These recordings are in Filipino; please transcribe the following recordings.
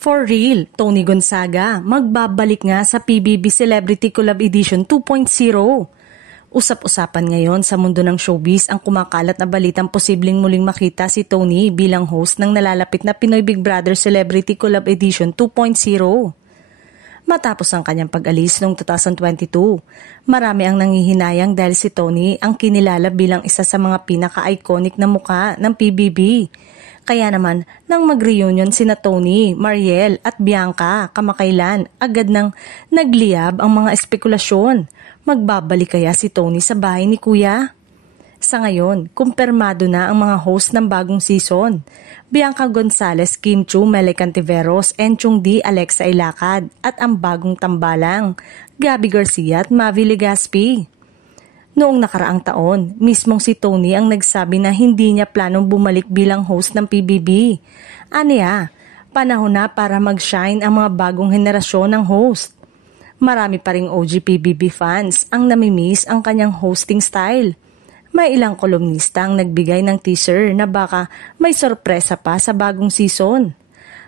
For real, Tony Gonzaga, magbabalik nga sa PBB Celebrity Collab Edition 2.0. Usap-usapan ngayon sa mundo ng showbiz ang kumakalat na balitang posibleng muling makita si Tony bilang host ng nalalapit na Pinoy Big Brother Celebrity Collab Edition 2.0. Matapos ang kanyang pag-alis noong 2022, marami ang nangihinayang dahil si Tony ang kinilala bilang isa sa mga pinaka-iconic na muka ng PBB. Kaya naman, nang mag-reunion sina Tony, Mariel at Bianca kamakailan, agad nang nagliyab ang mga espekulasyon. Magbabalik kaya si Tony sa bahay ni Kuya? Sa ngayon, kumpirmado na ang mga host ng bagong season. Bianca Gonzalez, Kim Chiu, Mele Cantiveros, Enchong D, Alexa Ilacad at ang bagong tambalang, Gabby Garcia at Mavi Legaspi. Noong nakaraang taon, mismong si Tony ang nagsabi na hindi niya planong bumalik bilang host ng PBB. Aniya, panahon na para mag-shine ang mga bagong henerasyon ng host. Marami pa ring OG PBB fans ang namimiss ang kanyang hosting style. May ilang kolumnista ang nagbigay ng teaser na baka may sorpresa pa sa bagong season.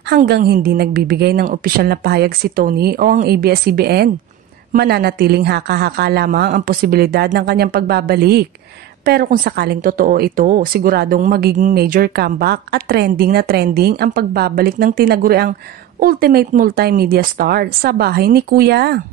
Hanggang hindi nagbibigay ng opisyal na pahayag si Tony o ang ABS-CBN. Mananatiling haka-haka lamang ang posibilidad ng kanyang pagbabalik. Pero kung sakaling totoo ito, siguradong magiging major comeback at trending na trending ang pagbabalik ng tinaguriang ultimate multimedia star sa bahay ni Kuya.